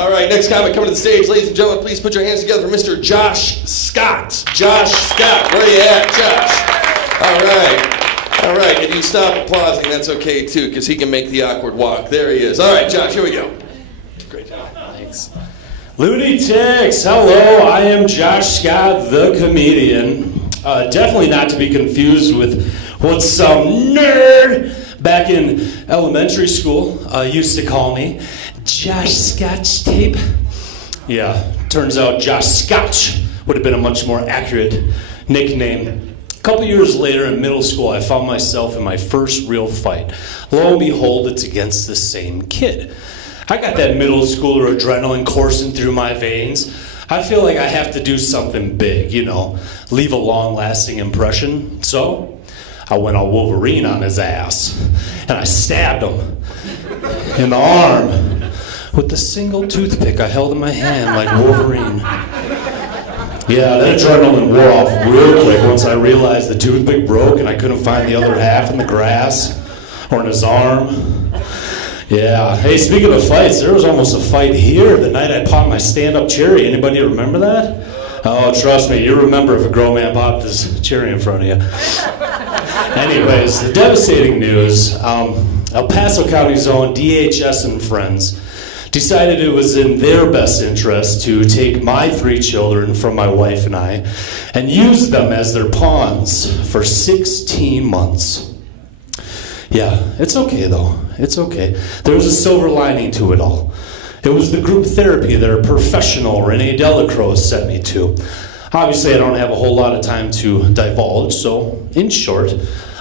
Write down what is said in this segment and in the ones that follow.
All right, next comic coming to the stage. Ladies and gentlemen, please put your hands together for Mr. Josh Scott. Josh Scott, where you at, Josh? All right. All right, if you stop applauding, that's okay too, because he can make the awkward walk. There he is. All right, Josh, here we go. Great job. Thanks. Loonees, hello, I am Josh Scott, the comedian. Definitely not to be confused with what some nerd back in elementary school used to call me. Josh Scotch Tape. Yeah, turns out Josh Scotch would have been a much more accurate nickname. A couple years later in middle school, I found myself in my first real fight. Lo and behold, it's against the same kid. I got that middle schooler adrenaline coursing through my veins. I feel like I have to do something big, leave a long-lasting impression. So I went all Wolverine on his ass, and I stabbed him in the arm with the single toothpick I held in my hand like Wolverine. Yeah, that adrenaline wore off real quick once I realized the toothpick broke and I couldn't find the other half in the grass or in his arm. Yeah. Hey, speaking of fights, there was almost a fight here the night I popped my stand-up cherry. Anybody remember that? Oh, trust me, you remember if a grown man popped his cherry in front of you. Anyways, the devastating news. El Paso County's own DHS and friends decided it was in their best interest to take my 3 children from my wife and I and use them as their pawns for 16 months. Yeah, it's okay though. It's okay. There was a silver lining to it all. It was the group therapy that a professional, Renee Delacroix, sent me to. Obviously, I don't have a whole lot of time to divulge, so in short,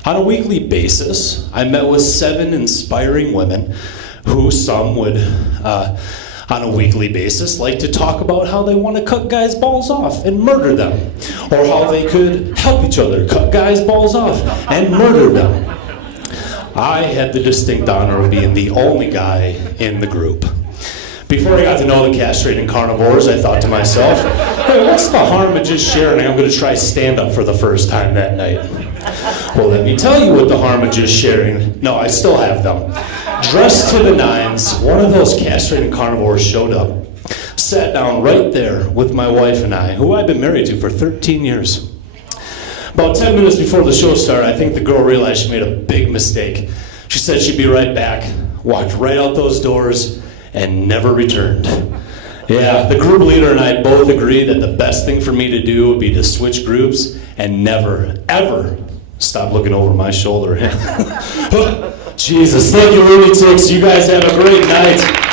on a weekly basis, I met with 7 inspiring women who some would, on a weekly basis, like to talk about how they want to cut guys' balls off and murder them, or how they could help each other cut guys' balls off and murder them. I had the distinct honor of being the only guy in the group. Before I got to know the castrating carnivores, I thought to myself, hey, what's the harm of just sharing? I'm going to try stand-up for the first time that night. Well, let me tell you what the harm of just sharing. No, I still have them. Dressed to the nines, one of those castrating carnivores showed up, sat down right there with my wife and I, who I've been married to for 13 years. About 10 minutes before the show started, I think the girl realized she made a big mistake. She said she'd be right back, walked right out those doors, and never returned. Yeah, the group leader and I both agreed that the best thing for me to do would be to switch groups and never, ever stop looking over my shoulder. Jesus, thank you, Loonees. You guys have a great night.